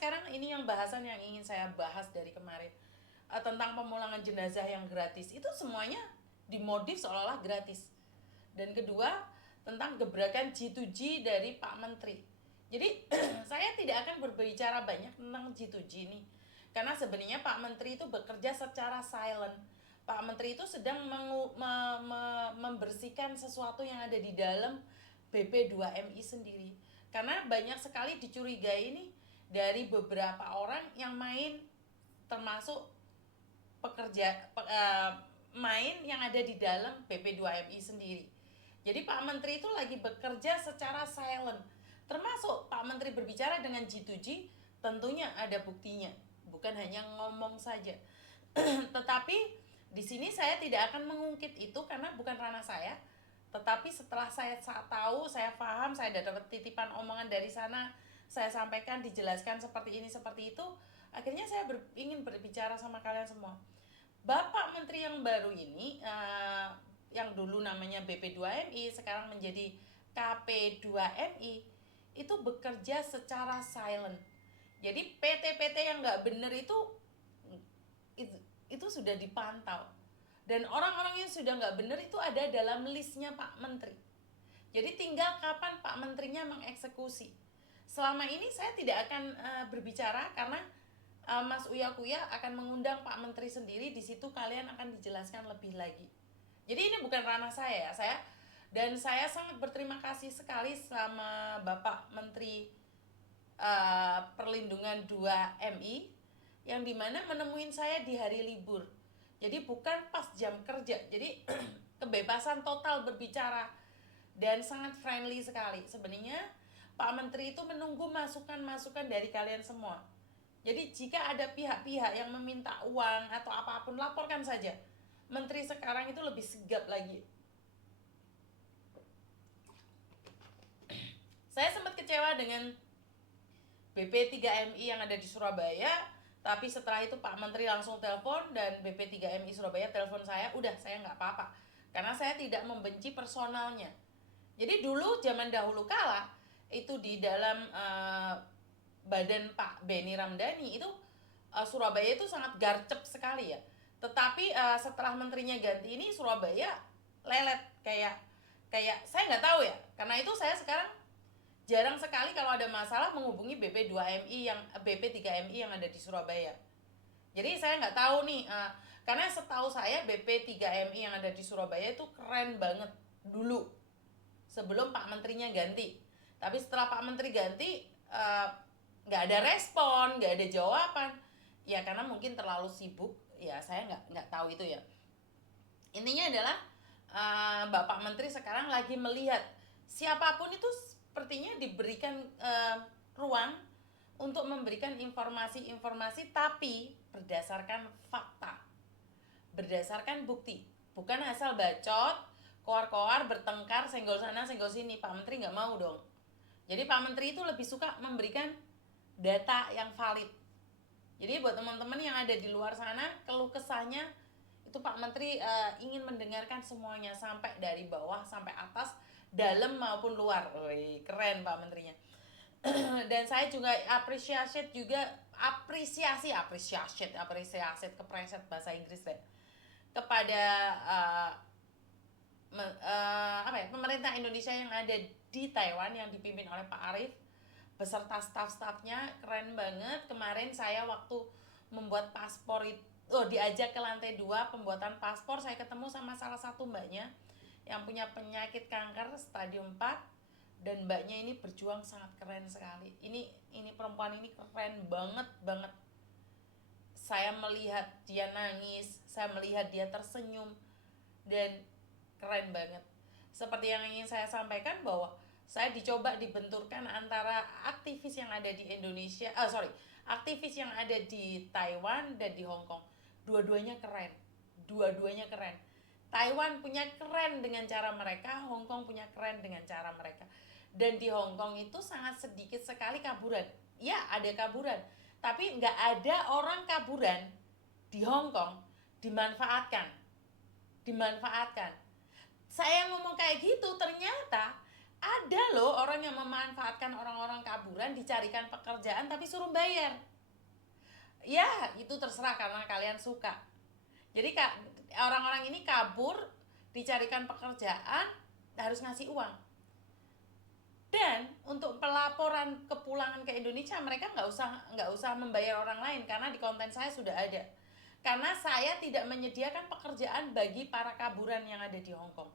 sekarang ini yang bahasan yang ingin saya bahas dari kemarin, tentang pemulangan jenazah yang gratis. Itu semuanya dimodif seolah-olah gratis. Dan kedua, tentang gebrakan G2G dari Pak Menteri. Jadi saya tidak akan berbicara banyak tentang G2G ini, karena sebenarnya Pak Menteri itu bekerja secara silent. Pak Menteri itu sedang membersihkan sesuatu yang ada di dalam BP2MI sendiri. Karena banyak sekali dicurigai ini dari beberapa orang yang main, termasuk main yang ada di dalam BP2MI sendiri. Jadi Pak Menteri itu lagi bekerja secara silent. Termasuk Pak Menteri berbicara dengan G2G, tentunya ada buktinya, bukan hanya ngomong saja. Tetapi di sini saya tidak akan mengungkit itu karena bukan ranah saya. Tetapi setelah saya tahu, saya paham, saya dapat titipan omongan dari sana, saya sampaikan, dijelaskan seperti ini, seperti itu, akhirnya saya ingin berbicara sama kalian semua. Bapak Menteri yang baru ini, yang dulu namanya BP2MI, sekarang menjadi KP2MI, itu bekerja secara silent. Jadi PT-PT yang nggak benar itu sudah dipantau, dan orang-orang yang sudah nggak benar itu ada dalam listnya Pak Menteri. Jadi tinggal kapan Pak Menterinya mengeksekusi. Selama ini saya tidak akan berbicara karena Mas Uya Kuya akan mengundang Pak Menteri sendiri, di situ kalian akan dijelaskan lebih lagi. Jadi ini bukan ranah saya ya, dan saya sangat berterima kasih sekali sama Bapak Menteri Perlindungan 2MI yang dimana menemuin saya di hari libur. Jadi bukan pas jam kerja. Jadi kebebasan total berbicara dan sangat friendly sekali. Sebenarnya Pak Menteri itu menunggu masukan-masukan dari kalian semua. Jadi jika ada pihak-pihak yang meminta uang atau apapun, laporkan saja. Menteri sekarang itu lebih sigap lagi. Saya sempat kecewa dengan BP3MI yang ada di Surabaya, tapi setelah itu Pak Menteri langsung telepon dan BP3MI Surabaya telepon saya, udah saya nggak apa-apa. Karena saya tidak membenci personalnya. Jadi dulu zaman dahulu kala, itu di dalam badan Pak Beni Ramdhani itu, Surabaya itu sangat garcep sekali ya. Tetapi setelah menterinya ganti ini, Surabaya lelet, kayak saya nggak tahu ya. Karena itu saya sekarang jarang sekali kalau ada masalah menghubungi BP2MI yang BP3MI yang ada di Surabaya. Jadi saya nggak tahu nih, karena setahu saya BP3MI yang ada di Surabaya itu keren banget dulu, sebelum Pak Menterinya ganti. Tapi setelah Pak Menteri ganti, nggak ada respon, nggak ada jawaban. Ya karena mungkin terlalu sibuk. Ya saya nggak tahu itu ya. Intinya adalah Bapak Menteri sekarang lagi melihat siapapun itu sepertinya diberikan ruang untuk memberikan informasi-informasi, tapi berdasarkan fakta, berdasarkan bukti, bukan asal bacot, koar-koar, bertengkar, senggol sana, senggol sini. Pak Menteri nggak mau dong. Jadi Pak Menteri itu lebih suka memberikan data yang valid. Jadi buat teman-teman yang ada di luar sana, keluh kesahnya itu Pak Menteri ingin mendengarkan semuanya, sampai dari bawah sampai atas, dalam maupun luar. Wih, keren Pak Menterinya. Dan saya juga apresiasi kepreset bahasa Inggris deh, kepada pemerintah Indonesia yang ada di Taiwan yang dipimpin oleh Pak Arief beserta staf-stafnya. Keren banget. Kemarin saya waktu membuat paspor itu, diajak ke lantai 2 pembuatan paspor, saya ketemu sama salah satu mbaknya yang punya penyakit kanker stadium 4, dan mbaknya ini berjuang sangat keren sekali. Ini perempuan ini keren banget. Saya melihat dia nangis, saya melihat dia tersenyum, dan keren banget. Seperti yang ingin saya sampaikan, bahwa saya dicoba dibenturkan antara aktivis yang ada di Indonesia, aktivis yang ada di Taiwan dan di Hong Kong. Dua-duanya keren. Taiwan punya keren dengan cara mereka, Hong Kong punya keren dengan cara mereka. Dan di Hong Kong itu sangat sedikit sekali kaburan. Ya, ada kaburan, tapi nggak ada orang kaburan di Hong Kong dimanfaatkan. Saya ngomong kayak gitu, ternyata Ada loh orang yang memanfaatkan orang-orang kaburan, dicarikan pekerjaan tapi suruh bayar. Ya, itu terserah karena kalian suka. Jadi orang-orang ini kabur, dicarikan pekerjaan, harus ngasih uang. Dan untuk pelaporan kepulangan ke Indonesia mereka nggak usah membayar orang lain karena di konten saya sudah ada. Karena saya tidak menyediakan pekerjaan bagi para kaburan yang ada di Hong Kong.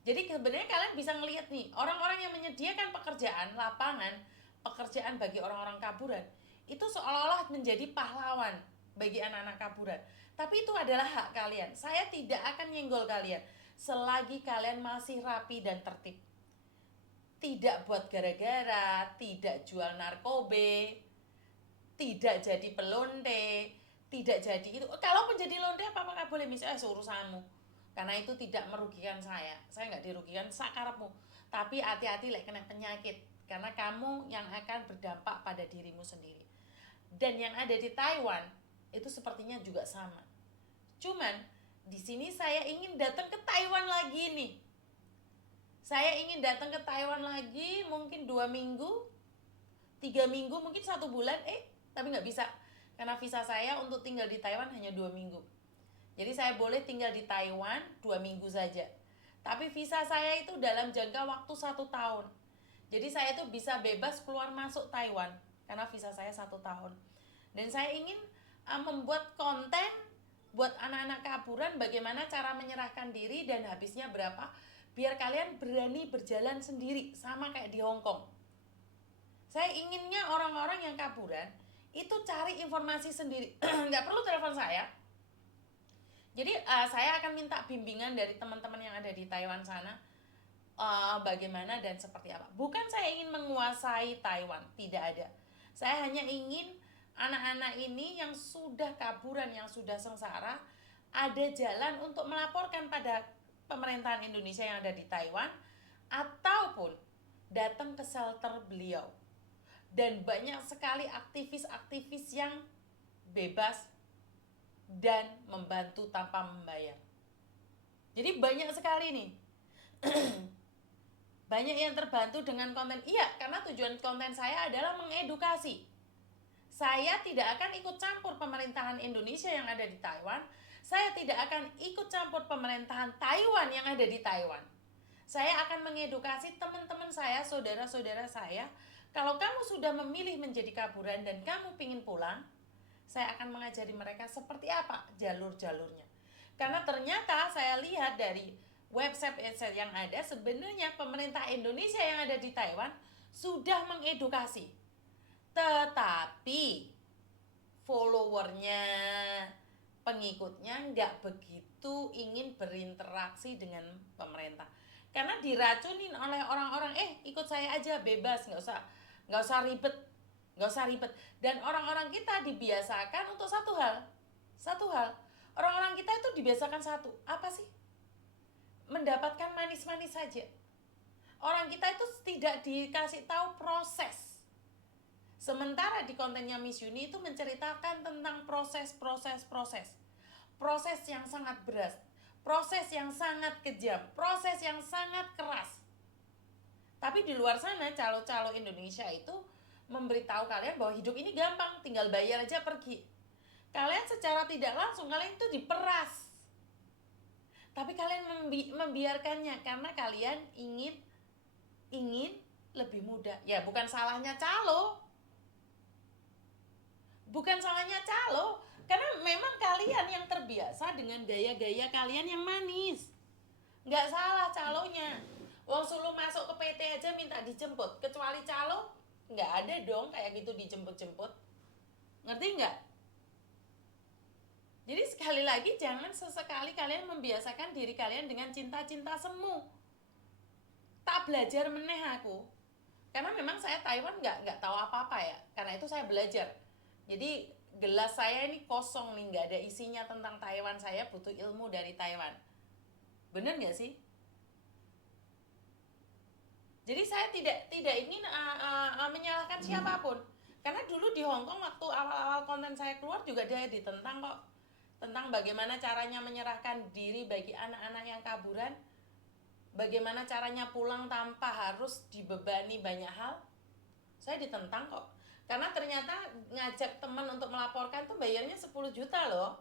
Jadi sebenarnya kalian bisa ngelihat nih, orang-orang yang menyediakan pekerjaan lapangan, pekerjaan bagi orang-orang kaburan, itu seolah-olah menjadi pahlawan bagi anak-anak kaburan. Tapi itu adalah hak kalian. Saya tidak akan nyenggol kalian selagi kalian masih rapi dan tertib. Tidak buat gara-gara, tidak jual narkoba, tidak jadi pelonde, tidak jadi itu. Kalaupun jadi londe apa boleh, misalnya urusanmu. Karena itu tidak merugikan saya nggak dirugikan sakarepmu. Tapi hati-hati lek kena penyakit, karena kamu yang akan berdampak pada dirimu sendiri. Dan yang ada di Taiwan itu sepertinya juga sama. Cuman di sini saya ingin datang ke Taiwan lagi nih. Saya ingin datang ke Taiwan lagi mungkin 2 minggu, 3 minggu, mungkin 1 bulan, tapi nggak bisa. Karena visa saya untuk tinggal di Taiwan hanya 2 minggu. Jadi saya boleh tinggal di Taiwan 2 minggu saja. Tapi visa saya itu dalam jangka waktu 1 tahun. Jadi saya itu bisa bebas keluar masuk Taiwan karena visa saya 1 tahun. Dan saya ingin membuat konten buat anak-anak kaburan bagaimana cara menyerahkan diri dan habisnya berapa, biar kalian berani berjalan sendiri sama kayak di Hong Kong. Saya inginnya orang-orang yang kaburan itu cari informasi sendiri, nggak perlu telepon saya. Jadi saya akan minta bimbingan dari teman-teman yang ada di Taiwan sana, bagaimana dan seperti apa. Bukan saya ingin menguasai Taiwan, tidak ada. Saya hanya ingin anak-anak ini yang sudah kaburan, yang sudah sengsara, ada jalan untuk melaporkan pada pemerintahan Indonesia yang ada di Taiwan, ataupun datang ke shelter beliau. Dan banyak sekali aktivis-aktivis yang bebas dan membantu tanpa membayar. Jadi banyak sekali nih. Banyak yang terbantu dengan konten. Iya, karena tujuan konten saya adalah mengedukasi. Saya tidak akan ikut campur pemerintahan Indonesia yang ada di Taiwan. Saya tidak akan ikut campur pemerintahan Taiwan yang ada di Taiwan. Saya akan mengedukasi teman-teman saya, saudara-saudara saya. Kalau kamu sudah memilih menjadi kaburan dan kamu ingin pulang, saya akan mengajari mereka seperti apa jalur-jalurnya. Karena ternyata saya lihat dari website yang ada, sebenarnya pemerintah Indonesia yang ada di Taiwan sudah mengedukasi. Tetapi followernya, pengikutnya nggak begitu ingin berinteraksi dengan pemerintah. Karena diracunin oleh orang-orang, ikut saya aja bebas, nggak usah ribet. Dan orang-orang kita dibiasakan untuk satu hal. Orang-orang kita itu dibiasakan satu, apa sih? Mendapatkan manis-manis saja. Orang kita itu tidak dikasih tahu proses. Sementara di kontennya Miss Yuni itu menceritakan tentang proses yang sangat berat, proses yang sangat kejam, proses yang sangat keras. Tapi di luar sana calo-calo Indonesia itu memberitahu kalian bahwa hidup ini gampang, tinggal bayar aja pergi. Kalian secara tidak langsung kalian itu diperas. Tapi kalian membiarkannya karena kalian ingin lebih mudah. Ya bukan salahnya calo. Karena memang kalian yang terbiasa dengan gaya-gaya kalian yang manis. Nggak salah calonya. Wong Sulu masuk ke PT aja minta dijemput. Kecuali calo, nggak ada dong kayak gitu dijemput-jemput. Ngerti nggak? Jadi sekali lagi jangan sesekali kalian membiasakan diri kalian dengan cinta-cinta semu. Tak belajar meneh aku. Karena memang saya Taiwan nggak tahu apa-apa ya. Karena itu saya belajar. Jadi gelas saya ini kosong nih, nggak ada isinya tentang Taiwan. Saya butuh ilmu dari Taiwan. Bener nggak sih? Jadi saya tidak ingin menyalahkan siapapun. Karena dulu di Hong Kong waktu awal-awal konten saya keluar juga dia ditentang kok. Tentang bagaimana caranya menyerahkan diri bagi anak-anak yang kaburan. Bagaimana caranya pulang tanpa harus dibebani banyak hal? Saya ditentang kok. Karena ternyata ngajak teman untuk melaporkan tuh bayarnya 10 juta loh.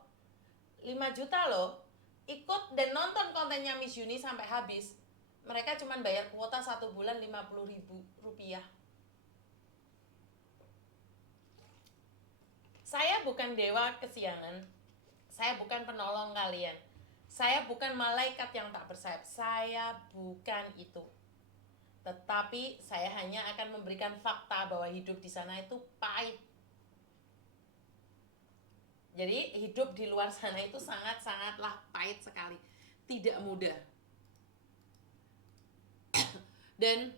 5 juta loh. Ikut dan nonton kontennya Miss Yuni sampai habis. Mereka cuma bayar kuota 1 bulan 50.000 rupiah. Saya bukan dewa kesiangan. Saya bukan penolong kalian. Saya bukan malaikat yang tak bersayap. Saya bukan itu. Tetapi saya hanya akan memberikan fakta bahwa hidup di sana itu pahit. Jadi hidup di luar sana itu sangat-sangatlah pahit sekali. Tidak mudah. Dan